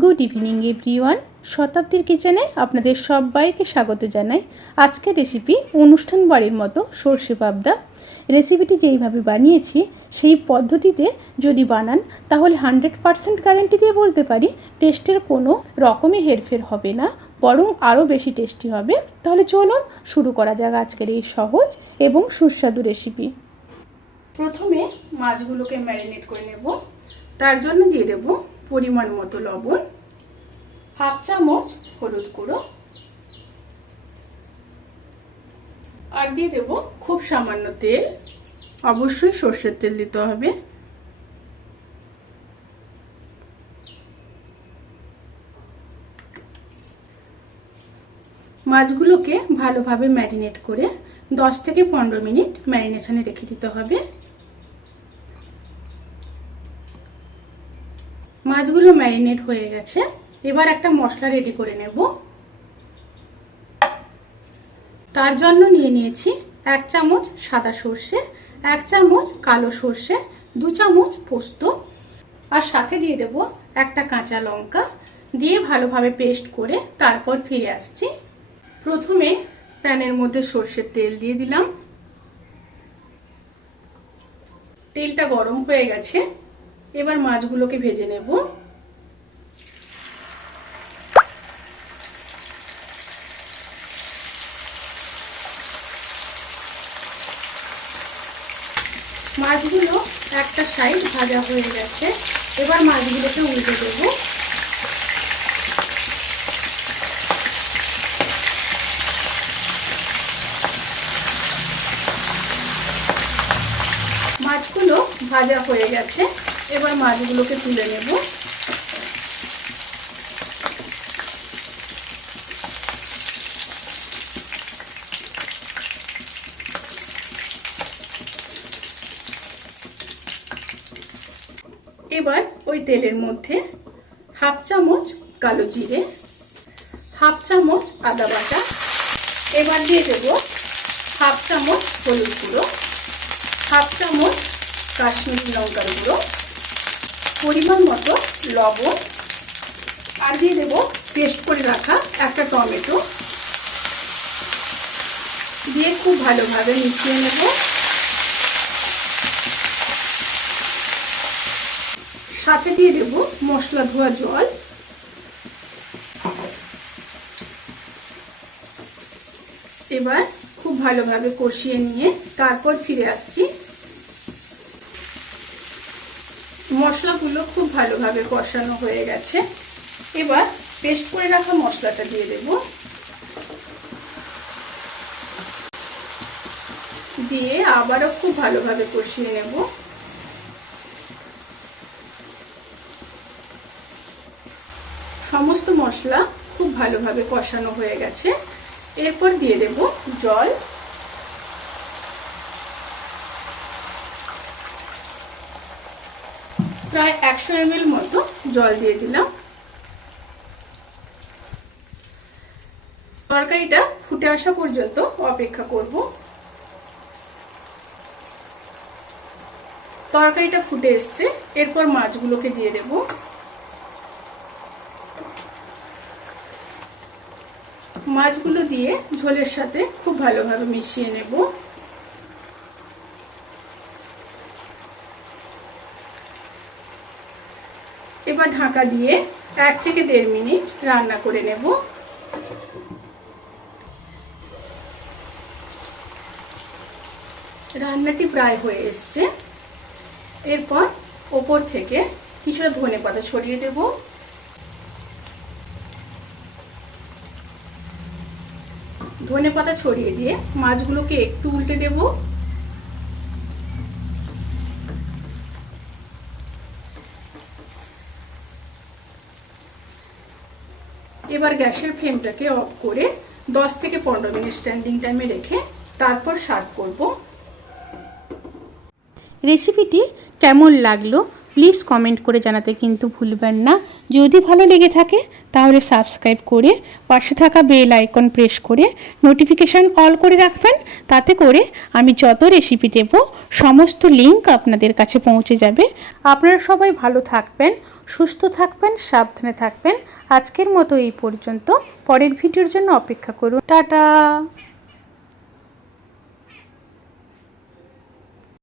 Good evening everyone. শতাব্দীর কিচেনে আপনাদের সবাইকে স্বাগত জানাই। আজকের রেসিপি অনুষ্ঠান বাড়ির মতো সর্ষে পাবদা। রেসিপিটি যেইভাবে বানিয়েছি সেই পদ্ধতিতে যদি বানান তাহলে 100% গ্যারেন্টি দিয়ে বলতে পারি টেস্টের কোনো রকমই হেরফের হবে না, বরং আরও বেশি টেস্টি হবে। তাহলে চলুন শুরু করা যাক আজকের এই সহজ এবং সুস্বাদু রেসিপি। প্রথমে মাছগুলোকে ম্যারিনেট করে নেব। তার জন্য দিয়ে দেব পরিমাণ মতো লবণ, হাফ চামচ হলুদ গুঁড়ো, আর দিয়ে দেব খুব সামান্য তেল। অবশ্যই সরষের তেল দিতে হবে। মাছগুলোকে ভালোভাবে ম্যারিনেট করে 10 থেকে 15 মিনিট ম্যারিনেশনে রেখে দিতে হবে। মাছগুলো ম্যারিনেট হয়ে গেছে। এবার একটা মশলা রেডি করে নেব। তার জন্য নিয়ে নিয়েছি 1 চামচ সাদা সর্ষে, 1 চামচ কালো সর্ষে, 2 চামচ পোস্ত, আর সাথে দিয়ে দেব একটা কাঁচা লঙ্কা। দিয়ে ভালোভাবে পেস্ট করে তারপর ফিরে আসছি। প্রথমে প্যানের মধ্যে সর্ষের তেল দিয়ে দিলাম। তেলটা গরম হয়ে গেছে। এবার মাছগুলোকে ভেজে নেব। মাছগুলো একটা সাইড ভাজা হয়ে গেছে। এবার মাছগুলোকে উল্টে দেব। মাছগুলো ভাজা হয়ে গেছে। এবার মাছগুলোকে তুলে নেব। এবার ওই তেলের মধ্যে হাফ চামচ কালো জিরে, হাফ চামচ আদা বাটা, এবার দিয়ে দেব হাফ চামচ হলুদ গুঁড়ো, হাফ চামচ কাশ্মীরি লঙ্কার গুঁড়ো, পরিমাণ মতো লবণ, আর দিয়ে দেব পেস্ট করে রাখা একটা টমেটো। দিয়ে খুব ভালোভাবে মিশিয়ে নেব। সাথে দিয়ে দেব মশলা ধোয়া জল। এবার খুব ভালোভাবে কষিয়ে নিয়ে তারপর ফিরে আসছি। মশলাগুলো খুব ভালোভাবে কষানো হয়ে গেছে। এবার পেস্ট করে রাখা মশলাটা দিয়ে দেব। দিয়ে আবারও খুব ভালোভাবে কষিয়ে নেব। সমস্ত মশলা খুব ভালোভাবে কষানো হয়ে গেছে। এরপর দিয়ে দেব জল। প্রায় 100 ml মতো জল দিয়ে দিলাম। তরকারিটা ফুটে আসা পর্যন্ত অপেক্ষা করব। তরকারিটা ফুটে এসছে। এরপর মাছগুলোকে দিয়ে দেব। মাছগুলো দিয়ে ঝোলের সাথে খুব ভালোভাবে মিশিয়ে নেব। এবার ঢাকা দিয়ে 1 থেকে 1.5 মিনিট রান্না করে নেব। রান্নাটি প্রায় হয়ে এসছে। এরপর ওপর থেকে কিছুটা ধনেপাতা ছড়িয়ে দেব। ধনেপাতা ছড়িয়ে দিয়ে মাছগুলোকে একটু উল্টে দেব। এবার গ্যাসের ফ্লেমটাকে অফ করে 10 থেকে 15 মিনিট স্ট্যান্ডিং টাইমে রেখে তারপর সার্ভ করব। রেসিপিটি কেমন লাগলো প্লিজ কমেন্ট করে জানাতে কিন্তু ভুলবেন না। যদি ভালো লেগে থাকে তাহলে সাবস্ক্রাইব করে পাশে থাকা বেল আইকন প্রেস করে নোটিফিকেশান অল করে রাখবেন। তাতে করে আমি যত রেসিপি দেব সমস্ত লিঙ্ক আপনাদের কাছে পৌঁছে যাবে। আপনারা সবাই ভালো থাকবেন, সুস্থ থাকবেন, সাবধানে থাকবেন। আজকের মতো এই পর্যন্ত। পরের ভিডিওর জন্য অপেক্ষা করুন। টাটা।